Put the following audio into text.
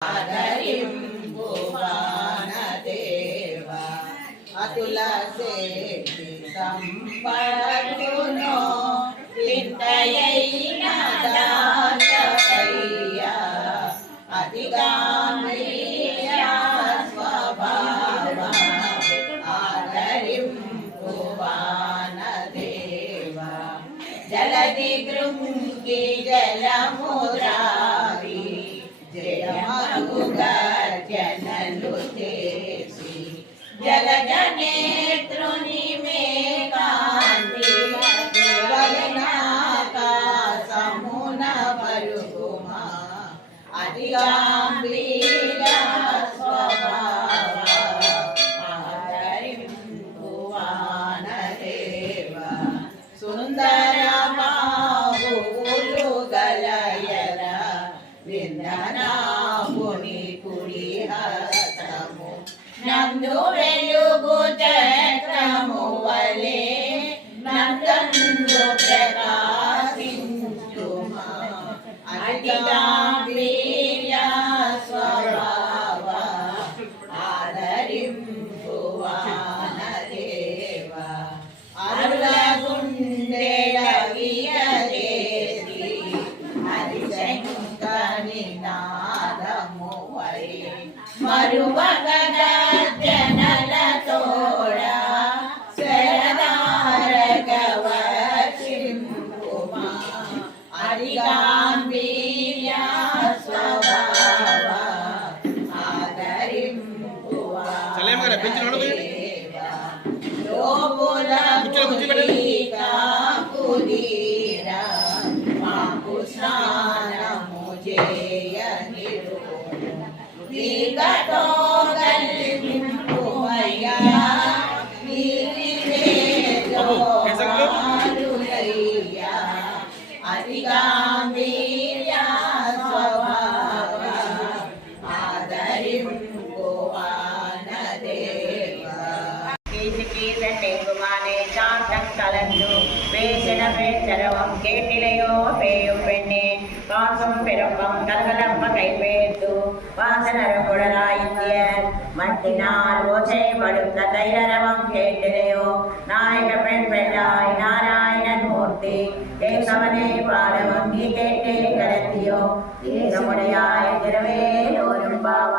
ఆదరింపు వానదేవా అతుల సేతి సంపడును చింతయైన దాసయ్యా అధిగామ్రీయ స్వభావ ఆదరింపు వానదేవా జలది గృంగి జలమురారి జయమగుగర్జనలు చేసి జలజనేత్రుని మేఘాంతి వలనాకాశమున పరుగుమా అధిగాంభీర స్వభావ ఆదరింపు వానదేవా సుందర బాహువులు గలయర విందనాభుని కుడి హస్తము నందు వెలుగు చక్రము వలె నందందు ప్రకాశించుమా అధిగాంభీర్య స్వభావ ఆదరింపు వానదేవా అరుల గుండెల వియదేసి హరిశంకని నాదము వై మరువగజనల తోడ శరదారగవర్షింపుమా అధిగాంభీర్య స్వభావ ఆదరింపు వానదేవా లోపుల కుదీరా మాకు స్నానము చేయనిరు వీగతో గల్లింపుమయ్యా నీరివేదోరులయ్యా అధిగాంభీర్య స్వభావ ఆదరింపు వానదేవా ീശുമാനെ ശാന്തം കലന്നു വേശന വേച്ചരവം കേട്ടിലയോ പേയും പെണ്ണെ വാസം പെരുമ്പം കലകലമ്മ കൈവേത്തു വാസനരകുടലായിത്യ മറ്റിനാൽ ഓശയപ്പെടുന്ന തൈരവം കേട്ടിലയോ നായക പെൺപെണ്ണായി നാരായണൻ മൂർത്തി കേശവനെ പാടവം നീ കേട്ടേ കലത്തിയോ ദേശമുടയായ തിരവേലോരും ബാവ